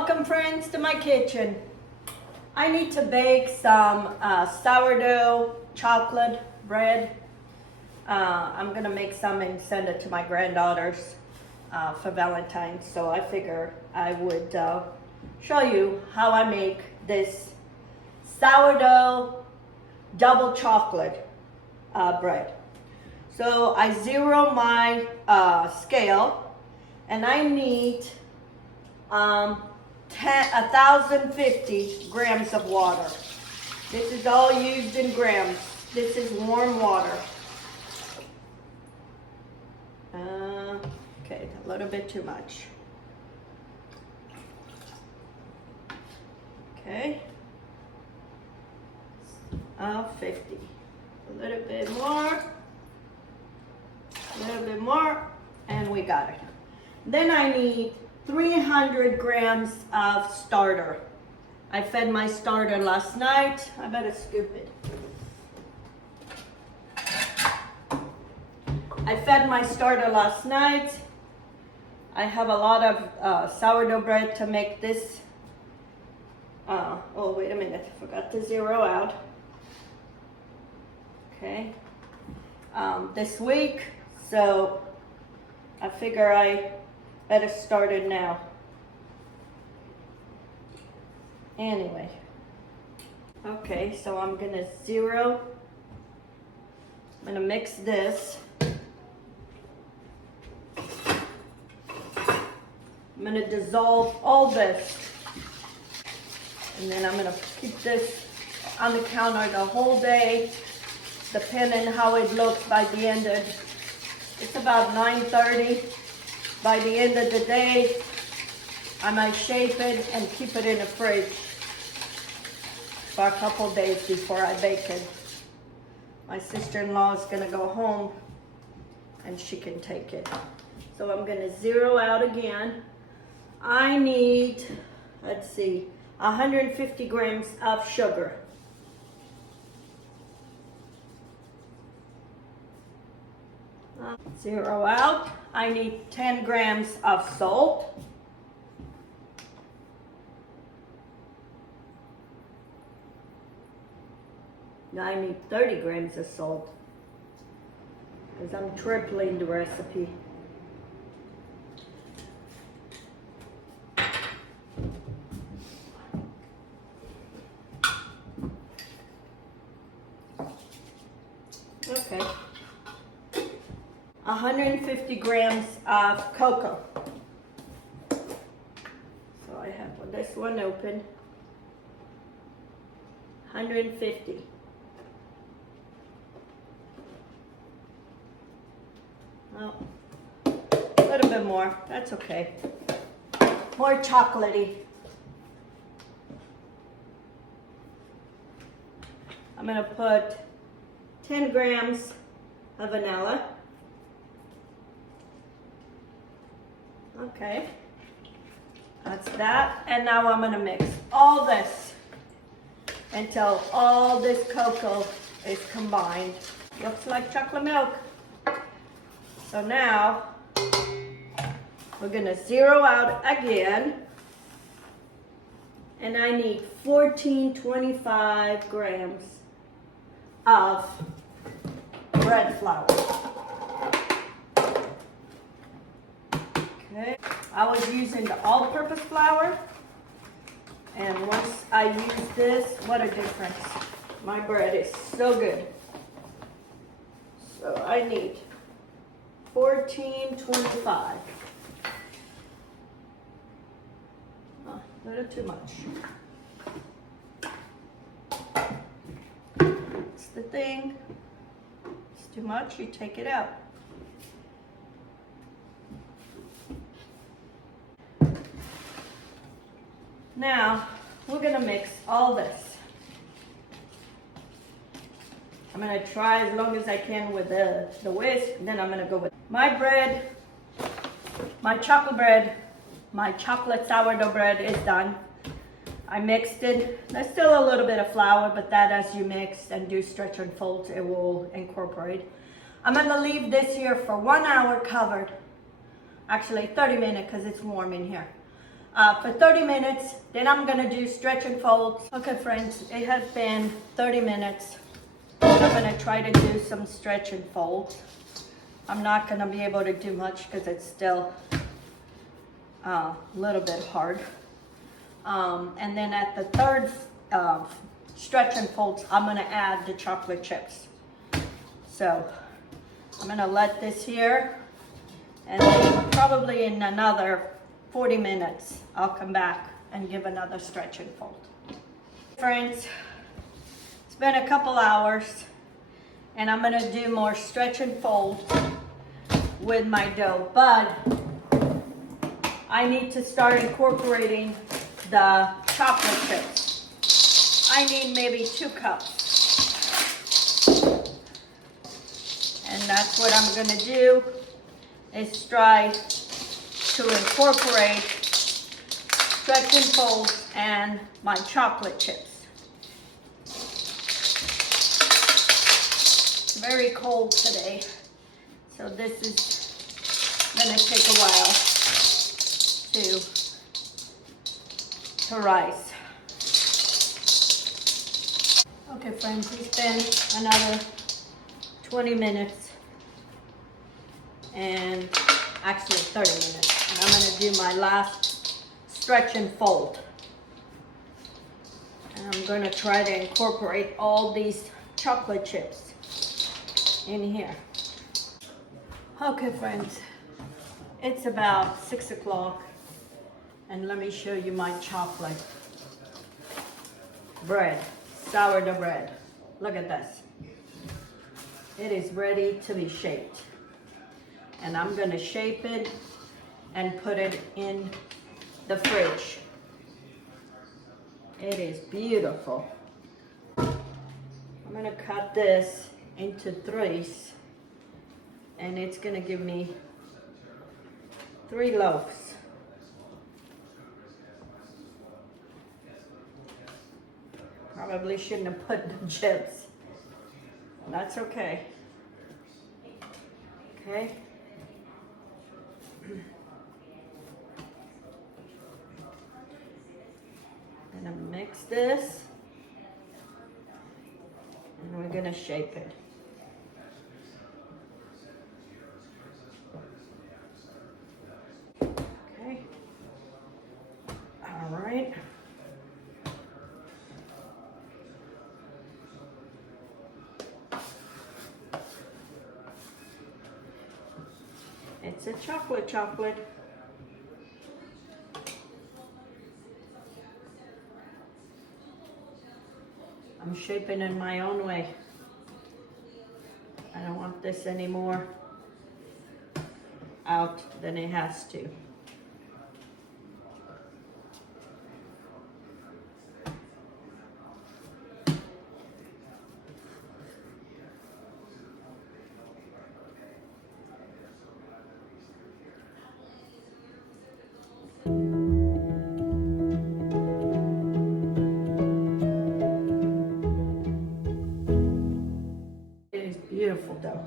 Welcome friends to my kitchen. I need to bake some sourdough chocolate bread. I'm gonna make some and send it to my granddaughters for Valentine's. So I figure I would show you how I make this sourdough double chocolate bread. So I zero my scale and I need 1,050 grams of water. This is all used in grams. This is warm water. Okay, a little bit too much. Okay. 50. A little bit more. A little bit more. And we got it. Then I need 300 grams of starter. I fed my starter last night. I better scoop it. I fed my starter last night. I have a lot of sourdough bread to make this. Oh, wait a minute. I forgot to zero out. Okay. This week, so I figure I better start it now. Anyway. Okay, so I'm gonna zero. I'm gonna mix this. I'm gonna dissolve all this. And then I'm gonna keep this on the counter the whole day, depending how it looks by the end of, it's about 9:30. By the end of the day, I might shape it and keep it in the fridge for a couple days before I bake it. My sister-in-law is gonna go home and she can take it. So I'm gonna zero out again. I need, let's see, 150 grams of sugar. Zero out. I need 10 grams of salt. Now I need 30 grams of salt because I'm tripling the recipe. Okay. 150 grams of cocoa. So I have this one open. 150. Oh, a little bit more. That's okay. More chocolatey. I'm gonna put 10 grams of vanilla. Okay, that's that. And now I'm gonna mix all this until all this cocoa is combined. Looks like chocolate milk. So now we're gonna zero out again. And I need 1425 grams of bread flour. Okay, I was using the all-purpose flour, and once I use this, what a difference. My bread is so good. So I need 1425. Oh, a little too much. It's the thing. It's too much, you take it out. Now, we're gonna mix all this. I'm gonna try as long as I can with the whisk, then I'm gonna go with my bread, my chocolate bread, my chocolate sourdough bread is done. I mixed it. There's still a little bit of flour, but that as you mix and do stretch and fold, it will incorporate. I'm gonna leave this here for 1 hour covered. Actually 30 minutes because it's warm in here. for 30 minutes. Then I'm gonna do stretch and fold. Okay friends, it has been 30 minutes. I'm gonna try to do some stretch and fold. I'm not gonna be able to do much because it's still a little bit hard. And then at the third stretch and fold, I'm gonna add the chocolate chips. So I'm gonna let this here, and then probably in another 40 minutes, I'll come back and give another stretch and fold. Friends, it's been a couple hours, and I'm gonna do more stretch and fold with my dough, but I need to start incorporating the chocolate chips. I need maybe 2 cups. And that's what I'm gonna do, is try to incorporate stretch and fold and my chocolate chips. It's very cold today, so this is gonna take a while to rise. Okay friends, it's been another 20 minutes and actually 30 minutes. And I'm gonna do my last stretch and fold. And I'm gonna try to incorporate all these chocolate chips in here. Okay friends, it's about 6 o'clock, and let me show you my chocolate bread, sourdough bread. Look at this. It is ready to be shaped. And I'm gonna shape it and put it in the fridge. It is beautiful. I'm gonna cut this into 3s, and it's gonna give me 3 loaves. Probably shouldn't have put the chips. That's okay. Okay. I'm gonna mix this, and we're gonna shape it. Okay. All right. It's a chocolate. I'm shaping it my own way. I don't want this any more out than it has to. Beautiful dough.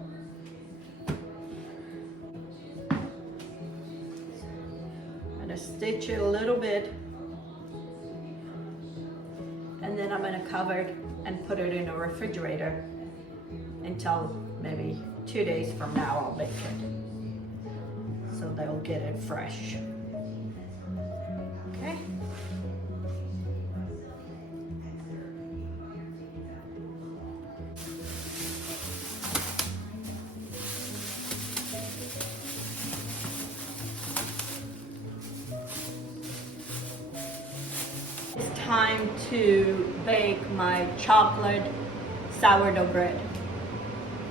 I'm gonna stitch it a little bit, and then I'm gonna cover it and put it in a refrigerator until maybe 2 days from now. I'll bake it, so they'll get it fresh. Okay. It's time to bake my chocolate sourdough bread.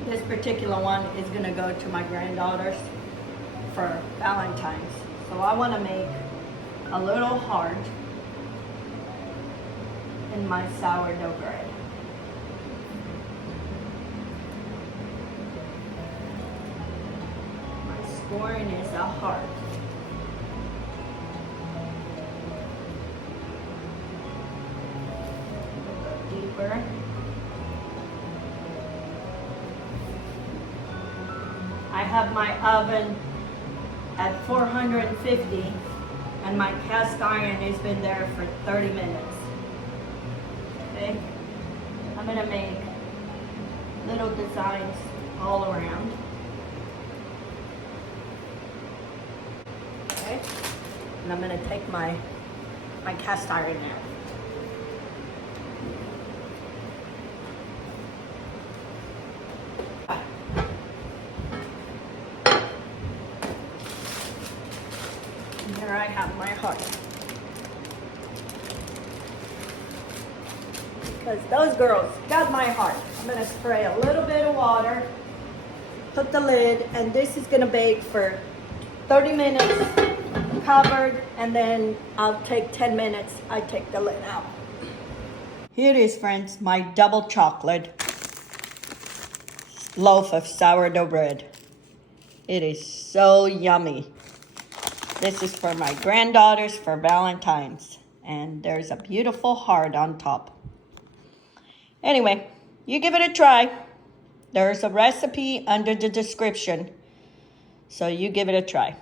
This particular one is gonna go to my granddaughters for Valentine's. So I wanna make a little heart in my sourdough bread. My scoring is a heart. Deeper. I have my oven at 450 And my cast iron has been there for 30 minutes. Okay, I'm gonna make little designs all around. Okay, and I'm gonna take my cast iron there. And here I have my heart. Because those girls got my heart. I'm gonna spray a little bit of water, put the lid, and this is gonna bake for 30 minutes covered, and then I'll take 10 minutes, I take the lid out. Here it is, friends, my double chocolate loaf of sourdough bread. It is so yummy. This is for my granddaughters for Valentine's, and there's a beautiful heart on top. Anyway, you give it a try. There's a recipe under the description, so you give it a try.